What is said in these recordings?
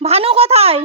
ভানু কোথায়?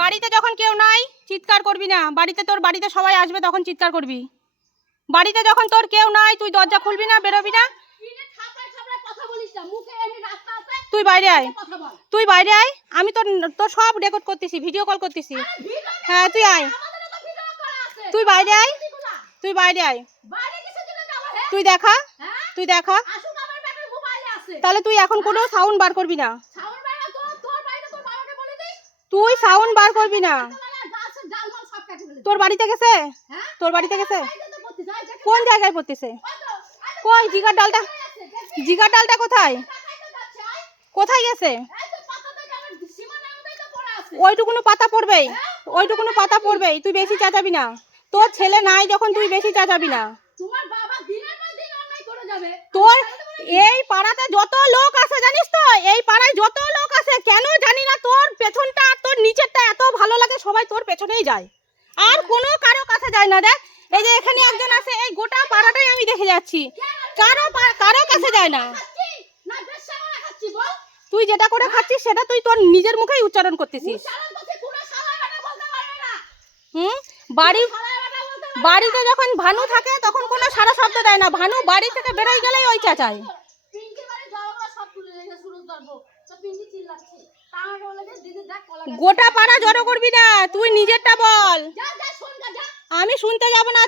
বাড়িতে যখন কেউ নাই চিৎকার করবি না। বাড়িতে তোর বাড়িতে সবাই আসবে তখন চিৎকার করবি। বাড়িতে যখন তোর কেউ নাই তুই দরজা খুলবি না, বেরোবি না। তুই বাইরে আয়, তুই বাইরে আয়। আমি তোর তোর সব রেকর্ড করতেছি, ভিডিও কল করতেছি। হ্যাঁ তুই আয়, তুই বাইরে আয়, তুই বাইরে আয়। তুই দেখা, তুই দেখা। তাহলে তুই এখন কোনো সাউন্ড বার করবি না, তুই সাউন্ড বার করবি না। তোর বাড়িতে গেছে, তোর বাড়িতে গেছে? কোন জায়গায় পড়তেছে? কই জিগার ডালটা, জিগার ডালটা কোথায়, কোথায় গেছে? ওইটুকুনো পাতা পড়বেই, ওইটুকুনো পাতা পড়বেই। তুই বেশি চেঁচাবি না। তোর ছেলে নাই যখন তুই বেশি চেঁচাবি না। তোর এই পাড়াতে যত লোক আছে জানিস তো, এই পাড়ায় যত লোক আছে কেন জানি না তোর পেছনটা আর তোর নিচেরটা এত ভালো লাগে, সবাই তোর পেছনেই যায় আর কোনো কারো কাছে যায় না। দেখ এই যে এখানে একজন আছে, এই গোটা পাড়াটাই আমি দেখে যাচ্ছি, কারো কারো কাছে যায় না। তুই যেটা করে খাচ্ছিস সেটা তুই তোর নিজের মুখেই উচ্চারণ করতেছিস। বাড়ি বাড়িতে যখন ভানু থাকে তখন কোনো সারা শব্দ দেয় না, ভানু বাড়ি থেকে বেরোয় গেলেই ওই চেঁচায়। গোটা পাড়া জড়ো করবি না, তুই নিজেরটা বল। আমি শুনতে যাব না।